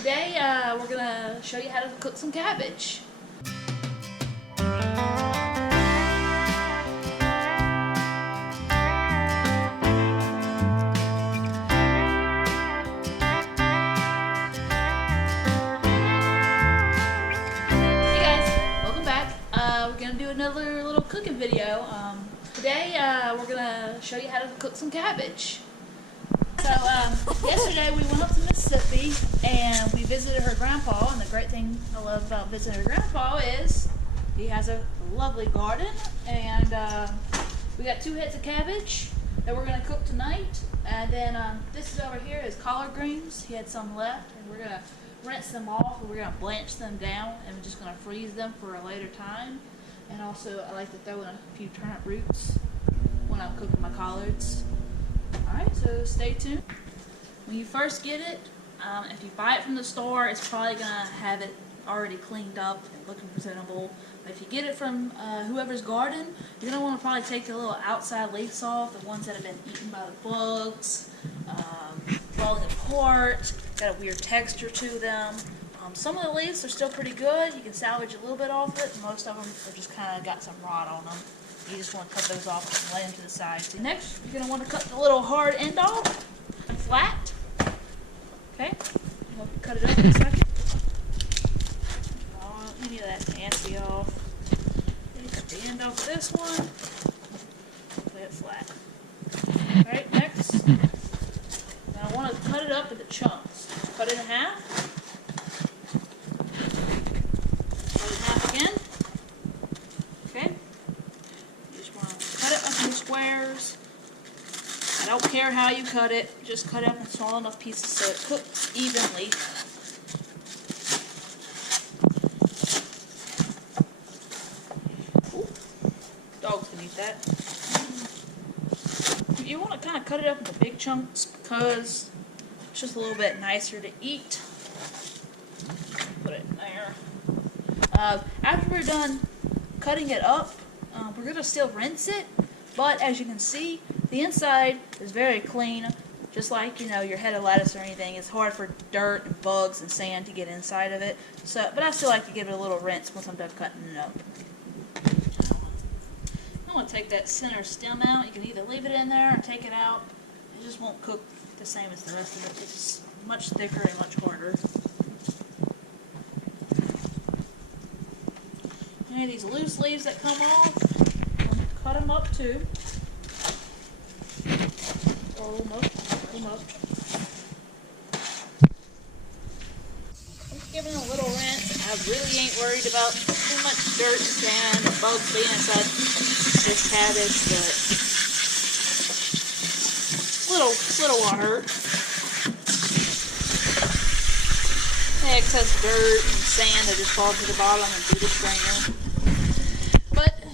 Today we're going to show you how to cook some cabbage. Hey guys, welcome back. We're going to do another little cooking video. Today we're going to show you how to cook some cabbage. So yesterday we went up to Mississippi and we visited her grandpa, and the great thing I love about visiting her grandpa is he has a lovely garden, and we got 2 heads of cabbage that we're going to cook tonight, and then this is over here is collard greens. He had some left, and we're going to rinse them off, and we're going to blanch them down, and we're just going to freeze them for a later time. And also I like to throw in a few turnip roots when I'm cooking my collards. Alright, so stay tuned. When you first get it, if you buy it from the store, it's probably going to have it already cleaned up and looking presentable. But if you get it from whoever's garden, you're going to want to probably take the little outside leaves off, the ones that have been eaten by the bugs, falling apart, got a weird texture to them. Some of the leaves are still pretty good. You can salvage a little bit off it. Most of them are just kind of got some rot on them. You just want to cut those off and lay them to the side. Next, you're going to want to cut the little hard end off and flat. Okay, I'll cut it up in a second. Oh, any of that nasty off. Then you cut the end off of this one. Lay it flat. Alright, next. Now I want to cut it up into chunks. Cut it in half. Cut it in half again. Okay. Squares. I don't care how you cut it, just cut it up in small enough pieces so it cooks evenly. Ooh, dogs can eat that. You want to kind of cut it up into big chunks because it's just a little bit nicer to eat. Put it in there. After we're done cutting it up, we're going to still rinse it. But as you can see, the inside is very clean, just like, you know, your head of lettuce or anything. It's hard for dirt and bugs and sand to get inside of it. So, but I still like to give it a little rinse once I'm done cutting it up. I want to take that center stem out. You can either leave it in there or take it out. It just won't cook the same as the rest of it. It's much thicker and much harder. Any of these loose leaves that come off, cut them up too. Roll them up, roll them up. Just giving it a little rinse. I really ain't worried about too much dirt and sand and bugs being inside this cabbage, but little will hurt. The excess dirt and sand that just falls to the bottom and through the strainer.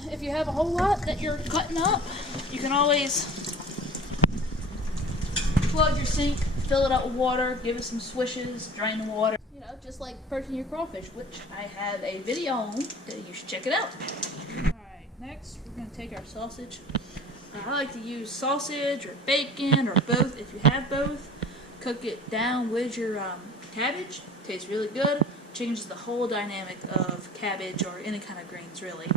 If you have a whole lot that you're cutting up, you can always plug your sink, fill it up with water, give it some swishes, drain the water. You know, just like perching your crawfish, which I have a video on, that you should check it out. Alright, next we're going to take our sausage. I like to use sausage or bacon or both. If you have both, cook it down with your cabbage. Tastes really good. Changes the whole dynamic of cabbage or any kind of greens, really.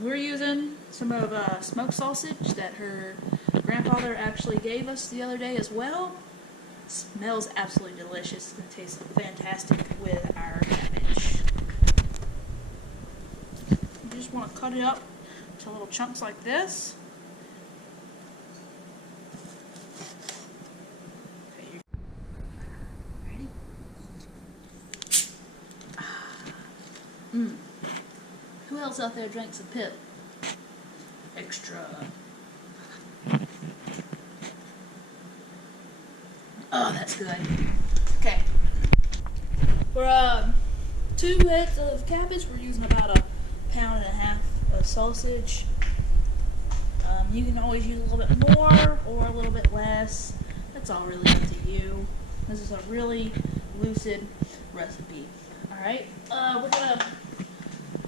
We're using some of smoked sausage that her grandfather actually gave us the other day as well. Smells absolutely delicious and tastes fantastic with our cabbage. You just want to cut it up to little chunks like this. Ready? Mmm. Who else out there drinks a pip? Extra. Oh, that's good. Okay. For 2 heads of cabbage, we're using about 1.5 pounds of sausage. You can always use a little bit more or a little bit less. That's all really up to you. This is a really lucid recipe. Alright, we're going to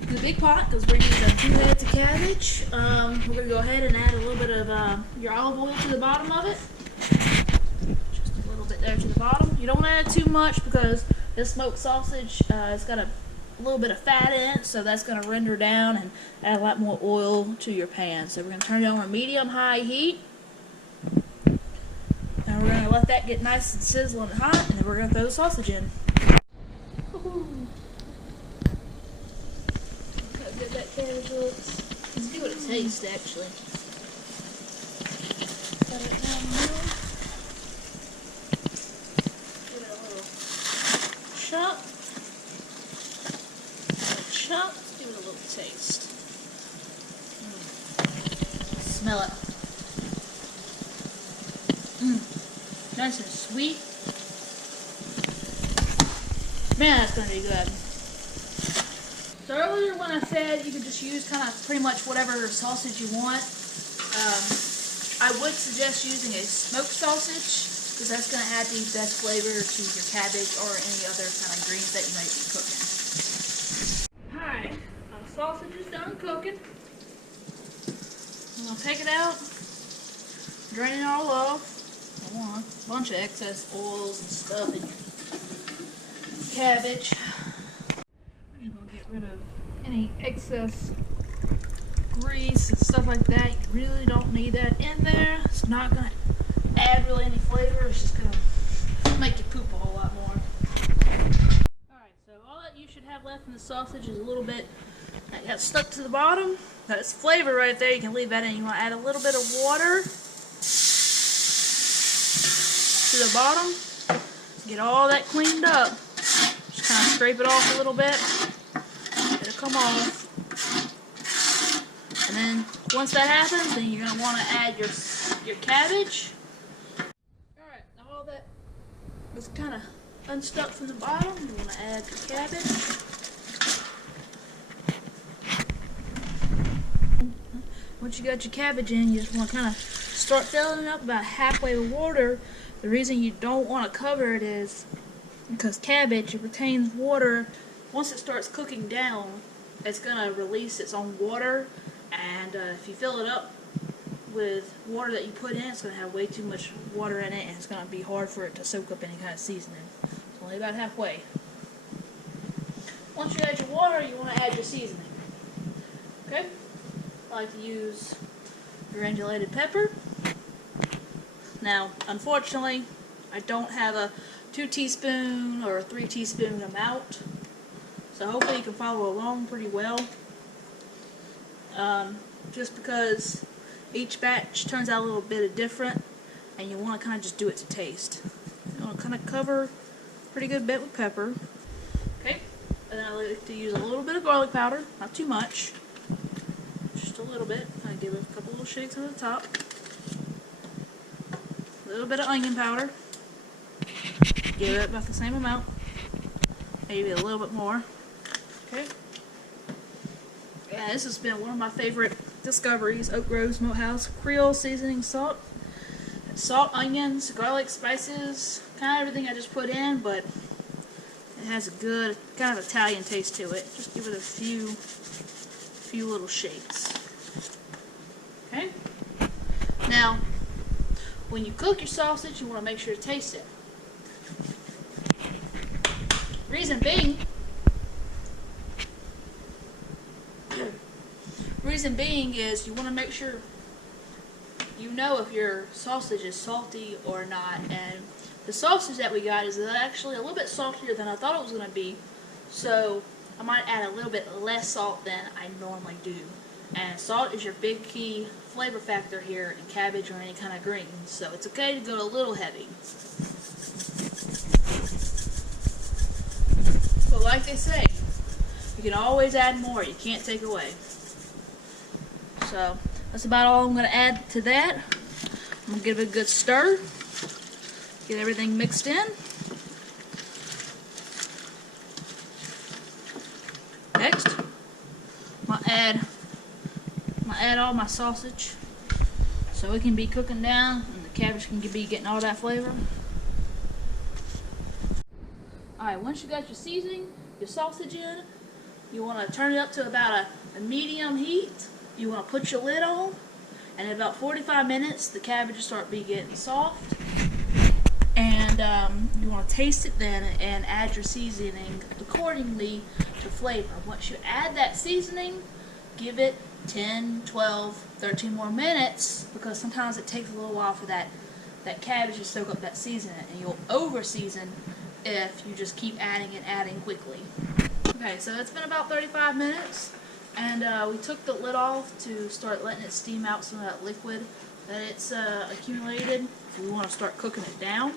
the big pot, because we're using 2 heads of cabbage. We're going to go ahead and add a little bit of your olive oil to the bottom of it. Just a little bit there to the bottom. You don't want to add too much because This smoked sausage, it's got a little bit of fat in it, so that's going to render down and add a lot more oil to your pan. So we're going to turn it on medium-high heat. And we're going to let that get nice and sizzling and hot, and then we're going to throw the sausage in. How good that cabbage looks. Let's see what it tastes, actually. Set it down here. Give it a little chop. Let's give it a little taste. Smell it. Nice and sweet. Man, that's going to be good. So earlier when I said you could just use kind of pretty much whatever sausage you want, I would suggest using a smoked sausage because that's going to add the best flavor to your cabbage or any other kind of greens that you might be cooking. Alright, our sausage is done cooking. I'm going to take it out, drain it all off. I want a bunch of excess oils and stuff in your cabbage. I'm going to get rid of any excess grease and stuff like that. You really don't need that in there. It's not going to add really any flavor. It's just going to make you poop a whole lot more. Alright, so all that you should have left in the sausage is a little bit that got stuck to the bottom. That's flavor right there. You can leave that in. You want to add a little bit of water to the bottom. Get all that cleaned up. Just kind of scrape it off a little bit. It'll come off. And then once that happens, then you're going to want to add your cabbage. Alright, now all that was kind of unstuck from the bottom. You want to add the cabbage. Once you got your cabbage in, you just want to kind of start filling it up about halfway with water. The reason you don't want to cover it is because cabbage, it retains water. Once it starts cooking down, it's going to release its own water, and if you fill it up with water that you put in, it's going to have way too much water in it, and it's going to be hard for it to soak up any kind of seasoning. It's only about halfway. Once you add your water, you want to add your seasoning. Okay? I like to use granulated pepper. Now, unfortunately, I don't have a 2 teaspoon or a 3 teaspoon amount, so hopefully you can follow along pretty well. Just because each batch turns out a little bit different, and you want to kind of just do it to taste. You want to kind of cover a pretty good bit with pepper. Okay, and then I like to use a little bit of garlic powder, not too much, just a little bit. Kind of give it a couple little shakes on the top. A little bit of onion powder. Give it about the same amount. Maybe a little bit more. Okay. Yeah, this has been one of my favorite discoveries. Oak Grove Smokehouse Creole seasoning salt. Salt, onions, garlic, spices, kind of everything I just put in, but it has a good kind of Italian taste to it. Just give it a few little shakes. Okay. Now, when you cook your sausage, you want to make sure to taste it. Reason being is you want to make sure you know if your sausage is salty or not. And the sausage that we got is actually a little bit saltier than I thought it was going to be. So I might add a little bit less salt than I normally do. And salt is your big key flavor factor here in cabbage or any kind of greens. So it's okay to go a little heavy. But like they say, you can always add more. You can't take away. So that's about all I'm going to add to that. I'm going to give it a good stir. Get everything mixed in. Next, I'm going to add all my sausage so it can be cooking down and the cabbage can be getting all that flavor. Alright, once you got your seasoning, your sausage in, you want to turn it up to about a medium heat. You want to put your lid on, and in about 45 minutes the cabbage will start getting soft, and and you want to taste it then and add your seasoning accordingly to flavor. Once you add that seasoning, give it 10, 12, 13 more minutes, because sometimes it takes a little while for that cabbage to soak up that seasoning, and you'll over season if you just keep adding and adding quickly. Okay, so it's been about 35 minutes, and we took the lid off to start letting it steam out some of that liquid that it's accumulated. So we want to start cooking it down.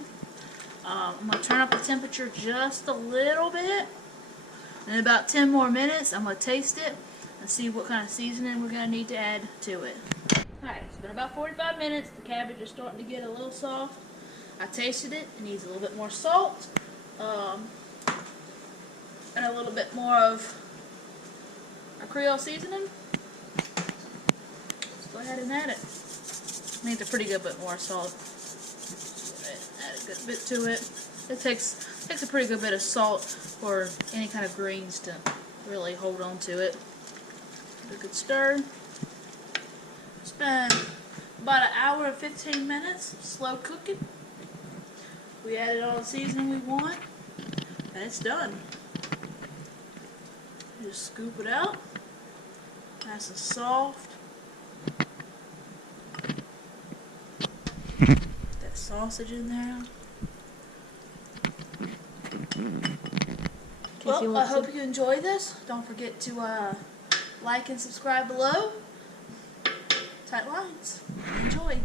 I'm going to turn up the temperature just a little bit. In about 10 more minutes, I'm going to taste it and see what kind of seasoning we're going to need to add to it. Alright, it's been about 45 minutes. The cabbage is starting to get a little soft. I tasted it. It needs a little bit more salt. And a little bit more of our Creole seasoning. Let's go ahead and add it. Needs a pretty good bit more salt. Add a good bit to it. It takes a pretty good bit of salt for any kind of greens to really hold on to it. Give it a good stir. It's been about an hour and 15 minutes, slow cooking. We added all the seasoning we want, and it's done. Just scoop it out, nice and soft. That sausage in there. Well, I hope you enjoy this. Don't forget to like and subscribe below. Tight lines. Enjoy.